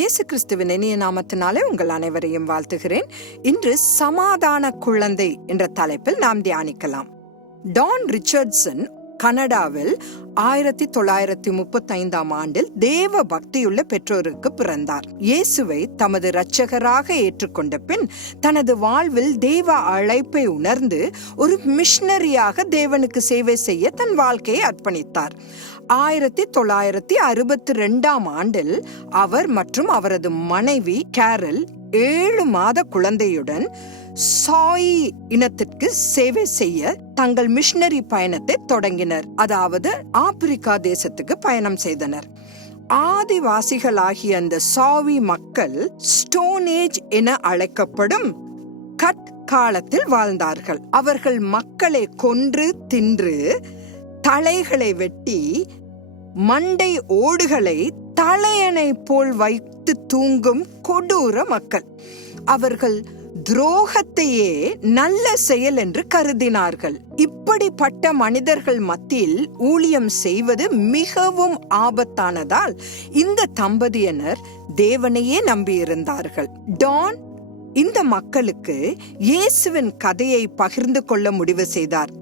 இயேசு கிறிஸ்துவின் இனிய நாமத்தினாலே உங்கள் அனைவரையும் வாழ்த்துகிறேன். இன்று சமாதான குழந்தை என்ற தலைப்பில் நாம் தியானிக்கலாம். டான் ரிச்சர்ட்சன் கனடாவில் ஆயிரத்தி தொள்ளாயிரத்தி முப்பத்தைந்தாம் ஆண்டில் தேவ பக்தியுள்ள பெற்றோருக்கு பிறந்தார். இயேசுவை தமது இரட்சகராக ஏற்றுக்கொண்ட பின் தனது வாழ்வில் தேவ அழைப்பை உணர்ந்து ஒரு மிஷனரியாக தேவனுக்கு சேவை செய்ய தன் வாழ்க்கையை அர்ப்பணித்தார். ஆயிரத்தி தொள்ளாயிரத்தி அறுபத்தி ரெண்டாம் ஆண்டில் அவர் மற்றும் அவரது மனைவி கேரல் ஏழு மாத குழந்தையுடன் சாய் இனத்திற்கு சேவை செய்ய தங்கள் மிஷனரி பயணத்தை தொடங்கினர். அதாவது ஆப்பிரிக்கா தேசத்துக்கு பயணம் செய்தனர். ஆதிவாசிகளாகிய அந்த சாவி மக்கள் ஸ்டோனேஜ் என அழைக்கப்படும் கட் காலத்தில் வாழ்ந்தார்கள். அவர்கள் மக்களை கொன்று தின்று தலைகளை வெட்டி மண்டை ஓடுகளை தலையணை போல் வைத்து தூங்கும் கொடூர மக்கள். அவர்கள் துரோகத்தையே நல்ல செயல் என்று கருதினார்கள். இப்படிப்பட்ட மனிதர்கள் மத்தியில் ஊழியம் செய்வது மிகவும் ஆபத்தானதால் இந்த தம்பதியினர் தேவனையே நம்பியிருந்தார்கள். டான் இந்த மக்களுக்கு இயேசுவின் கதையை பகிர்ந்து கொள்ள முடிவு செய்தார்.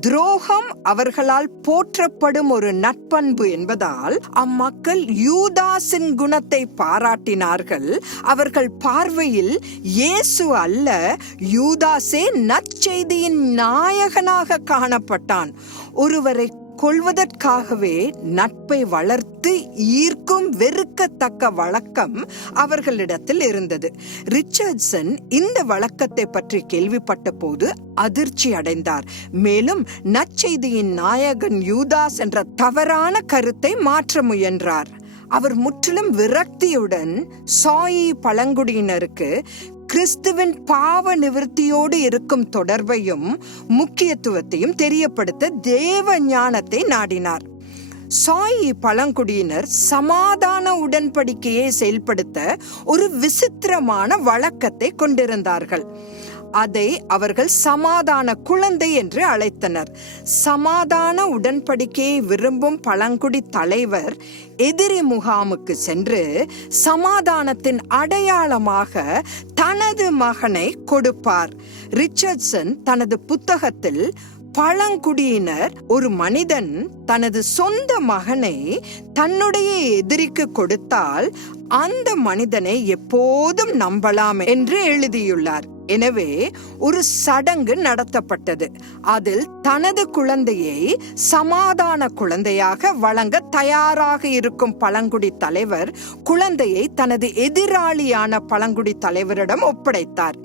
துரோகம் அவர்களால் போற்றப்படும் ஒரு நட்பண்பு என்பதால் அம்மக்கள் யூதாஸின் குணத்தை பாராட்டினார்கள். அவர்கள் பார்வையில் இயேசு அல்ல யூதாஸே நற்செய்தியின் நாயகனாக காணப்பட்டான். ஒருவரை கொள்வதற்காகவே நட்பை வளர்த்து ஈர்க்கும் வெறுக்கத்தக்க வழக்கம் அவர்களிடத்தில் இருந்தது. ரிச்சர்ட்சன் இந்த வழக்கத்தை பற்றி கேள்விப்பட்ட போது அதிர்ச்சி அடைந்தார். மேலும் நற்செய்தியின் நாயகன் யூதாஸ் என்ற தவறான கருத்தை மாற்ற முயன்றார். அவர் முற்றிலும் விரக்தியுடன் சாயி பழங்குடியினருக்கு கிறிஸ்துவின் பாவ நிவர்த்தியோடு இருக்கும் தொடர்பையும் முக்கியத்துவத்தையும் தெரியப்படுத்த தேவ ஞானத்தை நாடினார். சாயி பழங்குடியினர் சமாதான உடன்படிக்கையை செயல்படுத்த ஒரு விசித்திரமான வழக்கத்தை கொண்டிருந்தார்கள். அதை அவர்கள் சமாதான குழந்தை என்று அழைத்தனர். சமாதான உடன்படிக்கையை விரும்பும் பழங்குடி தலைவர் எதிரி முகாமுக்கு சென்று சமாதானத்தின் அடையாளமாக தனது மகனை கொடுப்பார். ரிச்சர்ட்சன் தனது புத்தகத்தில் பழங்குடியினர் ஒரு மனிதன் தனது சொந்த மகனை தன்னுடைய எதிரிக்கு கொடுத்தால் அந்த மனிதனை எப்போதும் நம்பலாம் என்று எழுதியுள்ளார். எனவே ஒரு சடங்கு நடத்தப்பட்டது. அதில் தனது குழந்தையை சமாதான குழந்தையாக வழங்க தயாராக இருக்கும் பழங்குடி தலைவர் குழந்தையை தனது எதிராளியான பழங்குடி தலைவரிடம் ஒப்படைத்தார்.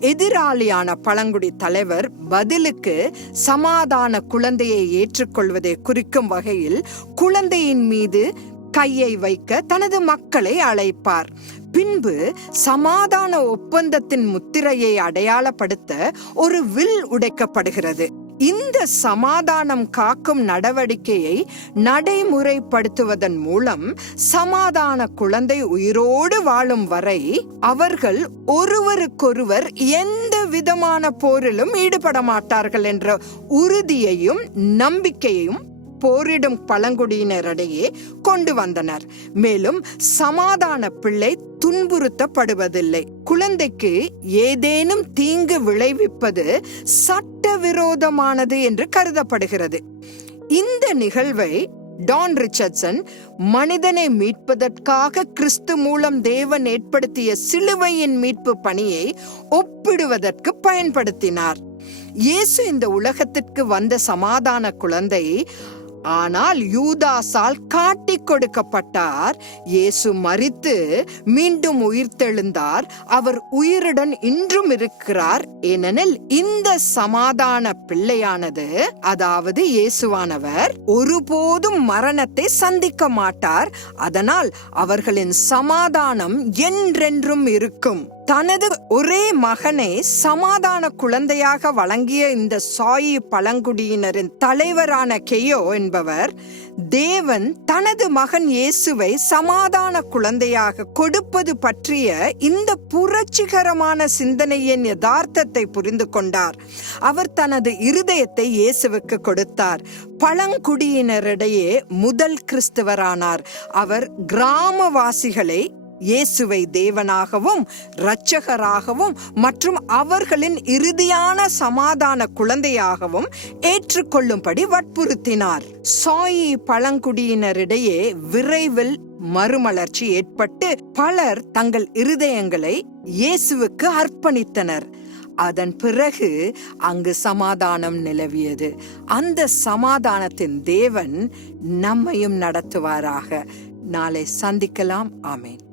எதிராளியான பழங்குடி தலைவர் பதிலுக்கு சமாதான குழந்தையை ஏற்றுக்கொள்வதை குறிக்கும் வகையில் குழந்தையின் மீது கையை வைக்க தனது மக்களை அழைப்பார். பின்பு சமாதான ஒப்பந்தத்தின் முத்திரையை அடையாளப்படுத்த ஒரு வில் உடைக்கப்படுகிறது. இந்த சமாதானம் காக்கும் நடவடிக்கையை நடைமுறைப்படுத்துவதன் மூலம் சமாதான குழந்தை உயிரோடு வாழும் வரை அவர்கள் ஒருவருக்கொருவர் எந்த விதமான போரிலும் ஈடுபட மாட்டார்கள் என்ற உறுதியையும் நம்பிக்கையையும் போரிடும் பழங்குடியினரிடையே கொண்டு வந்தனர். மேலும் சமாதான பிள்ளை துன்புறுத்தப்படுவதில்லை. குழந்தைக்கு ஏதேனும் தீங்கு விளைவிப்பது சட்டவிரோதமானது என்று கருதப்படுகிறது. இந்த நிகழ்வை டான் ரிச்சர்ட்சன் மனிதனை மீட்பதற்காக கிறிஸ்து மூலம் தேவன் ஏற்படுத்திய சிலுவையின் மீட்பு பணியை ஒப்பிடுவதற்கு பயன்படுத்தினார். இயேசு இந்த உலகத்திற்கு வந்த சமாதான குழந்தை ஆனால் யூதாஸால் காட்டிக் கொடுக்கப்பட்டார். இயேசு மறித்து மீண்டும் உயிர்த்தெழுந்தார். அவர் உயிருடன் இன்றும் இருக்கிறார். ஏனெனில் இந்த சமாதான பிள்ளையானது அதாவது இயேசுவானவர் ஒருபோதும் மரணத்தை சந்திக்க மாட்டார். அதனால் அவர்களின் சமாதானம் என்றென்றும் இருக்கும். தனது ஒரே மகனை சமாதான குழந்தையாக வழங்கிய இந்த சாயி பழங்குடியினரின் தலைவரான கெயோ என்பவர் தேவன் தனது மகன் இயேசுவை சமாதான குழந்தையாக கொடுப்பது பற்றிய இந்த புரட்சிகரமான சிந்தனையின் யதார்த்தத்தை புரிந்து கொண்டார். அவர் தனது இருதயத்தை இயேசுவுக்கு கொடுத்தார். பழங்குடியினரிடையே முதல் கிறிஸ்துவரானார். அவர் கிராமவாசிகளை இயேசுவை தேவனாகவும் இரட்சகராகவும் மற்றும் அவர்களின் இறுதியான சமாதான குழந்தையாகவும் ஏற்றுக்கொள்ளும்படி வற்புறுத்தினார். சாயி பழங்குடியினரிடையே விரைவில் மறுமலர்ச்சி ஏற்பட்டு பலர் தங்கள் இருதயங்களை இயேசுவுக்கு அர்ப்பணித்தனர். அதன் பிறகு அங்கு சமாதானம் நிலவியது. அந்த சமாதானத்தின் தேவன் நம்மையும் நடத்துவாராக. நாளை சந்திக்கலாம். ஆமேன்.